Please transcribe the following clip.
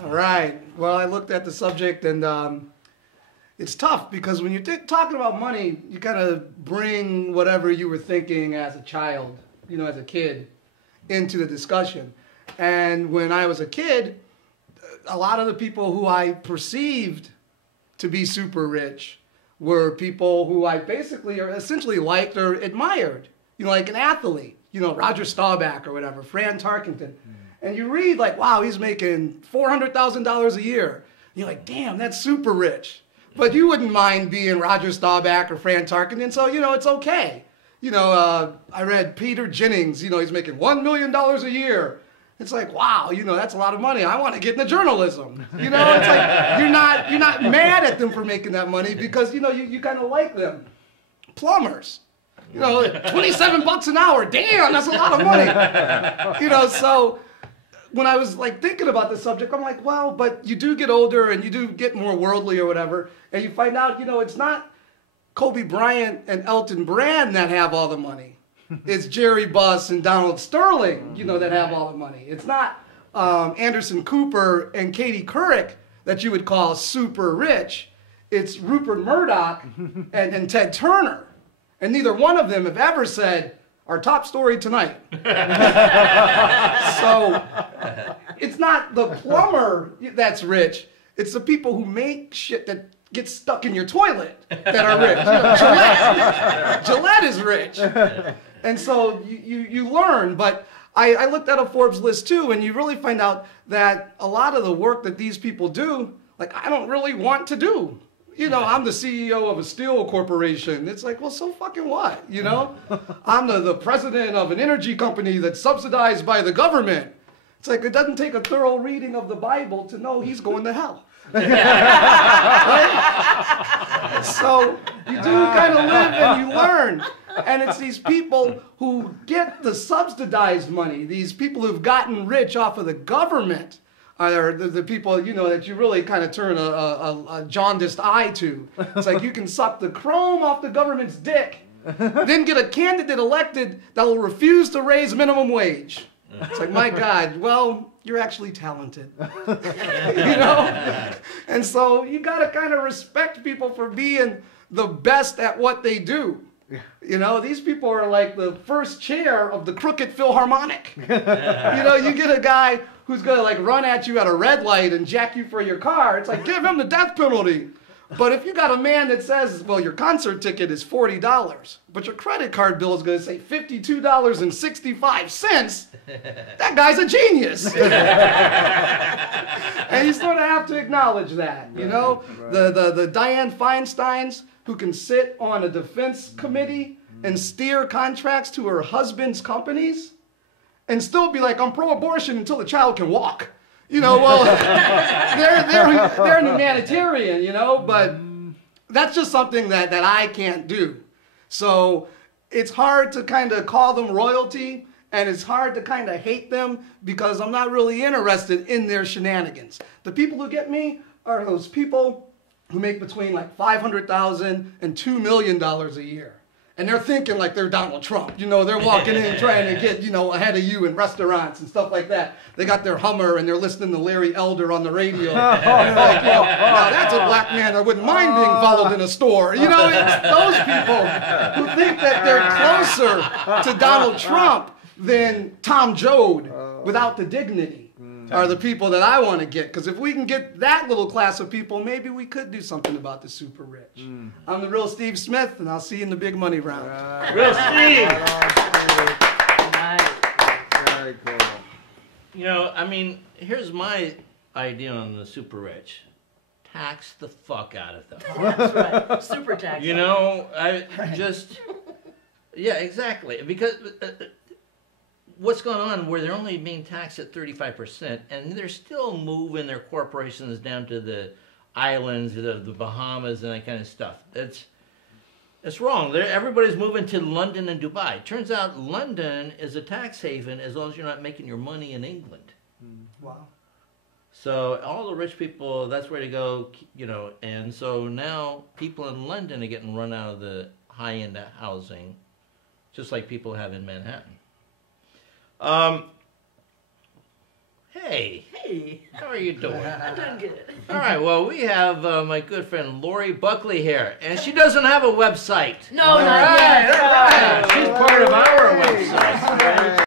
All right. Well, I looked at the subject, and it's tough because when you're talking about money, you kind of bring whatever you were thinking as a child, you know, as a kid, into the discussion. And when I was a kid, a lot of the people who I perceived to be super rich were people who I basically or essentially liked or admired, you know, like an athlete, you know, Roger Staubach or whatever, Fran Tarkenton. And you read like, wow, he's making $400,000 a year. And you're like, damn, that's super rich. But you wouldn't mind being Roger Staubach or Fran Tarkenton, so, you know, it's okay. You know, I read Peter Jennings, you know, he's making $1 million a year. It's like, wow, you know, that's a lot of money. I want to get into journalism. You know, it's like you're not mad at them for making that money because, you know, you kind of like them. Plumbers, you know, $27 an hour. Damn, that's a lot of money. You know, so when I was like thinking about this subject, I'm like, well, but you do get older and you do get more worldly or whatever, and you find out, you know, it's not Kobe Bryant and Elton Brand that have all the money. It's Jerry Buss and Donald Sterling, you know, that have all the money. It's not Anderson Cooper and Katie Couric that you would call super rich. It's Rupert Murdoch and Ted Turner. And neither one of them have ever said, our top story tonight. So it's not the plumber that's rich. It's the people who make shit that gets stuck in your toilet that are rich. You know, Gillette is rich. And so you learn, but I looked at a Forbes list too, and you really find out that a lot of the work that these people do, like I don't really want to do. You know, I'm the CEO of a steel corporation. It's like, well, so fucking what, you know? I'm the president of an energy company that's subsidized by the government. It's like, it doesn't take a thorough reading of the Bible to know he's going to hell. Right? So you do kind of live and you learn. And it's these people who get the subsidized money, these people who've gotten rich off of the government, are the people, you know, that you really kind of turn a jaundiced eye to. It's like you can suck the chrome off the government's dick, then get a candidate elected that will refuse to raise minimum wage. It's like, my God, well, you're actually talented. You know? And so you got to kind of respect people for being the best at what they do. You know, these people are like the first chair of the Crooked Philharmonic. You know, you get a guy who's going to like run at you at a red light and jack you for your car. It's like, give him the death penalty. But if you got a man that says, well, your concert ticket is $40, but your credit card bill is going to say $52.65, that guy's a genius. And you sort of have to acknowledge that, you know? The Dianne Feinsteins who can sit on a defense committee and steer contracts to her husband's companies and still be like, I'm pro-abortion until the child can walk. You know, well, they're an humanitarian, you know, but that's just something that I can't do. So it's hard to kind of call them royalty, and it's hard to kind of hate them because I'm not really interested in their shenanigans. The people who get me are those people who make between like $500,000 and $2 million a year. And they're thinking like they're Donald Trump. You know, they're walking in trying to get, you know, ahead of you in restaurants and stuff like that. They got their Hummer and they're listening to Larry Elder on the radio. And they're like, well, now that's a black man that wouldn't mind being followed in a store. You know, it's those people who think that they're closer to Donald Trump than Tom Joad without the dignity. Are the people that I want to get. Because if we can get that little class of people, maybe we could do something about the super rich. I'm the real Steve Smith, and I'll see you in the big money round. Real Steve! Nice. Very cool. You know, I mean, here's my idea on the super rich. Tax the fuck out of them. That's right. Super tax. You know, I just... Yeah, exactly. Because... what's going on where they're only being taxed at 35% and they're still moving their corporations down to the islands, the Bahamas and that kind of stuff. It's wrong. Everybody's moving to London and Dubai. Turns out London is a tax haven as long as you're not making your money in England. Wow. So all the rich people, that's where to go, you know, and so now people in London are getting run out of the high-end housing, just like people have in Manhattan. Hey, Hey, how are you doing? I'm doing good. All right, well, we have my good friend Laurie Buckley here, and she doesn't have a website. No, not yet. All right.